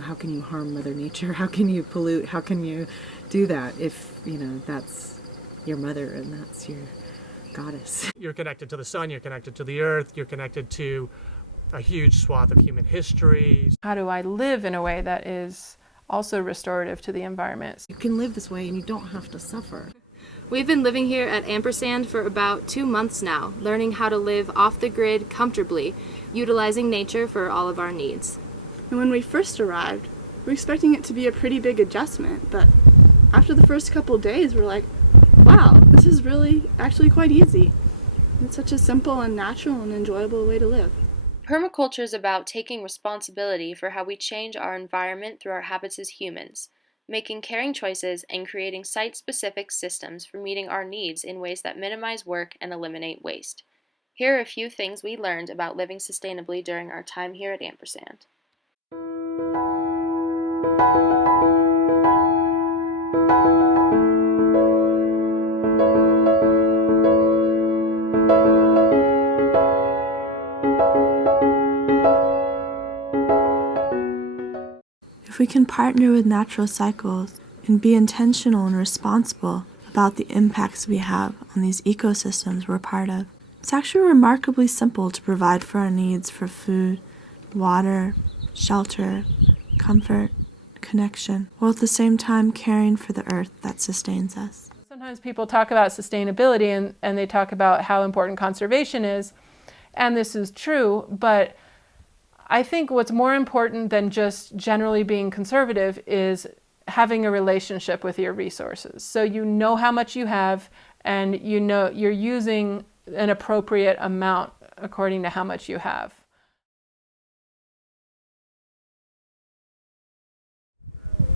how can you harm Mother Nature? How can you pollute? How can you do that if, that's your mother and that's your goddess? You're connected to the sun, you're connected to the earth, you're connected to a huge swath of human history. How do I live in a way that is also restorative to the environment? You can live this way and you don't have to suffer. We've been living here at Ampersand for about 2 months now, learning how to live off the grid comfortably, utilizing nature for all of our needs. And when we first arrived, we were expecting it to be a pretty big adjustment, but after the first couple days, we're like, wow, this is really actually quite easy. It's such a simple and natural and enjoyable way to live. Permaculture is about taking responsibility for how we change our environment through our habits as humans, making caring choices and creating site-specific systems for meeting our needs in ways that minimize work and eliminate waste. Here are a few things we learned about living sustainably during our time here at Ampersand. If we can partner with natural cycles and be intentional and responsible about the impacts we have on these ecosystems we're part of, it's actually remarkably simple to provide for our needs for food, water, shelter, comfort, connection, while at the same time caring for the earth that sustains us. Sometimes people talk about sustainability and they talk about how important conservation is, and this is true, but I think what's more important than just generally being conservative is having a relationship with your resources. So you know how much you have and you know you're using an appropriate amount according to how much you have.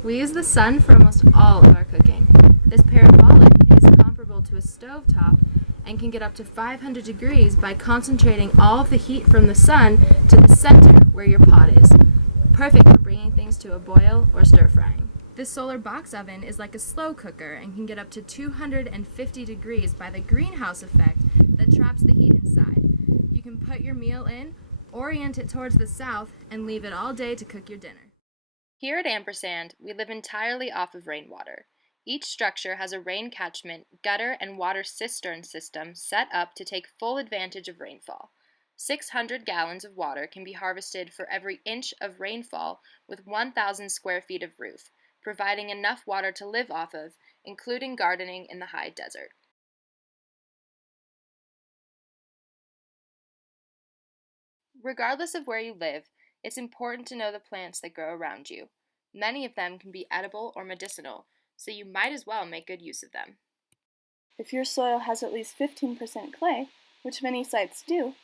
We use the sun for almost all of our cooking. This parabolic is comparable to a stovetop and can get up to 500 degrees by concentrating all of the heat from the sun to the center where your pot is. Perfect for bringing things to a boil or stir frying. This solar box oven is like a slow cooker and can get up to 250 degrees by the greenhouse effect that traps the heat inside. You can put your meal in, orient it towards the south, and leave it all day to cook your dinner. Here at Ampersand, we live entirely off of rainwater. Each structure has a rain catchment, gutter, and water cistern system set up to take full advantage of rainfall. 600 gallons of water can be harvested for every inch of rainfall with 1,000 square feet of roof, providing enough water to live off of, including gardening in the high desert. Regardless of where you live, it's important to know the plants that grow around you. Many of them can be edible or medicinal, so you might as well make good use of them. If your soil has at least 15% clay, which many sites do,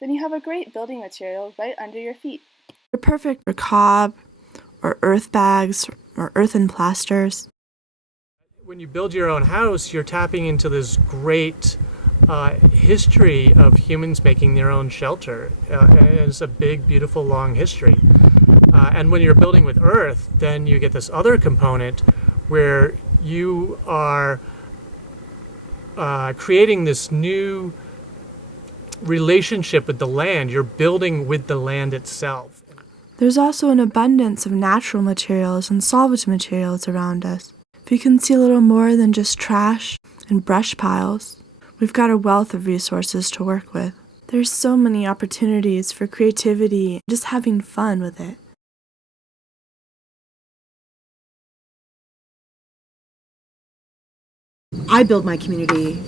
then you have a great building material right under your feet. They're perfect for cob, or earth bags, or earthen plasters. When you build your own house, you're tapping into this great history of humans making their own shelter. And it's a big, beautiful, long history. And when you're building with earth, then you get this other component where you are creating this new relationship with the land. You're building with the land itself. There's also an abundance of natural materials and salvage materials around us. If you can see a little more than just trash and brush piles, we've got a wealth of resources to work with. There's so many opportunities for creativity, just having fun with it. I build my community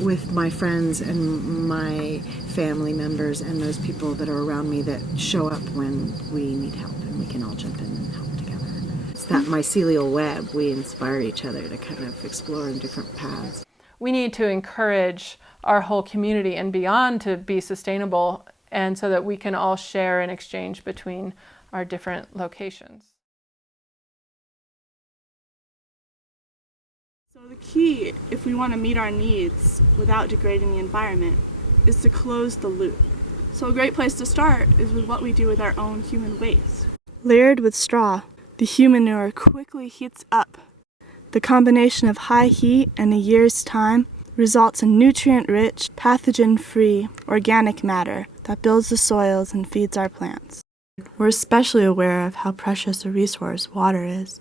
with my friends and my family members and those people that are around me that show up when we need help, and we can all jump in and help together. It's that mycelial web. We inspire each other to kind of explore in different paths. We need to encourage our whole community and beyond to be sustainable, and so that we can all share and exchange between our different locations. So the key, if we want to meet our needs without degrading the environment, is to close the loop. So a great place to start is with what we do with our own human waste. Layered with straw, the human manure quickly heats up. The combination of high heat and a year's time results in nutrient-rich, pathogen-free organic matter that builds the soils and feeds our plants. We're especially aware of how precious a resource water is.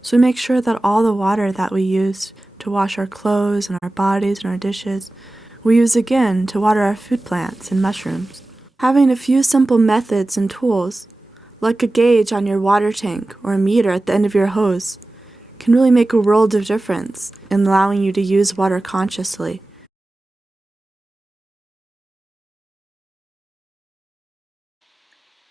So we make sure that all the water that we use to wash our clothes and our bodies and our dishes, we use again to water our food plants and mushrooms. Having a few simple methods and tools, like a gauge on your water tank or a meter at the end of your hose, can really make a world of difference in allowing you to use water consciously.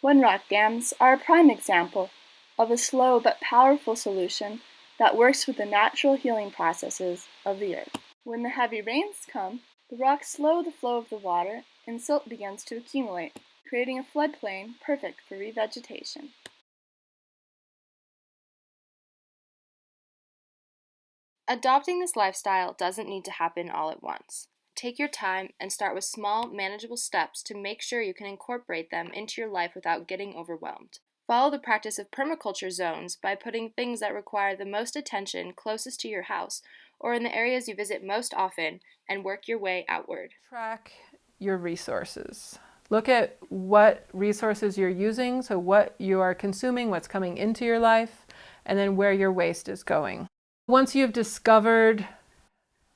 Wind rock dams are a prime example of a slow but powerful solution that works with the natural healing processes of the earth. When the heavy rains come, the rocks slow the flow of the water and silt begins to accumulate, creating a floodplain perfect for revegetation. Adopting this lifestyle doesn't need to happen all at once. Take your time and start with small, manageable steps to make sure you can incorporate them into your life without getting overwhelmed. Follow the practice of permaculture zones by putting things that require the most attention closest to your house or in the areas you visit most often and work your way outward. Track your resources. Look at what resources you're using, so what you are consuming, what's coming into your life, and then where your waste is going. Once you've discovered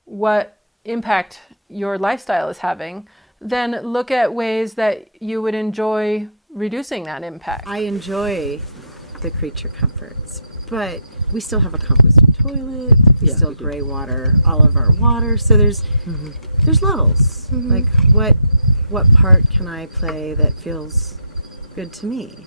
what impact your lifestyle is having, then look at ways that you would enjoy reducing that impact. I enjoy the creature comforts, but we still have a composting toilet. We still gray water all of our water. So there's levels. Like what part can I play that feels good to me?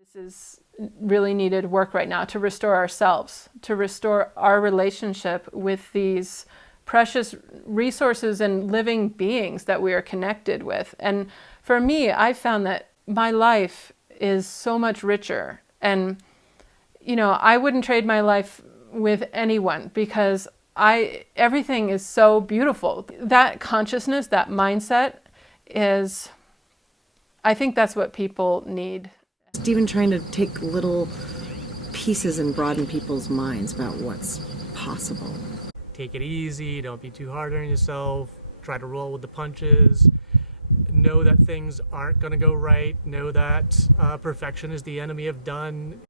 This is really needed work right now to restore ourselves, to restore our relationship with these precious resources and living beings that we are connected with. And for me, I found that my life is so much richer. And, I wouldn't trade my life with anyone because everything is so beautiful. That consciousness, that mindset I think that's what people need. Just even trying to take little pieces and broaden people's minds about what's possible. Take it easy, don't be too hard on yourself, try to roll with the punches, know that things aren't going to go right, know that perfection is the enemy of done.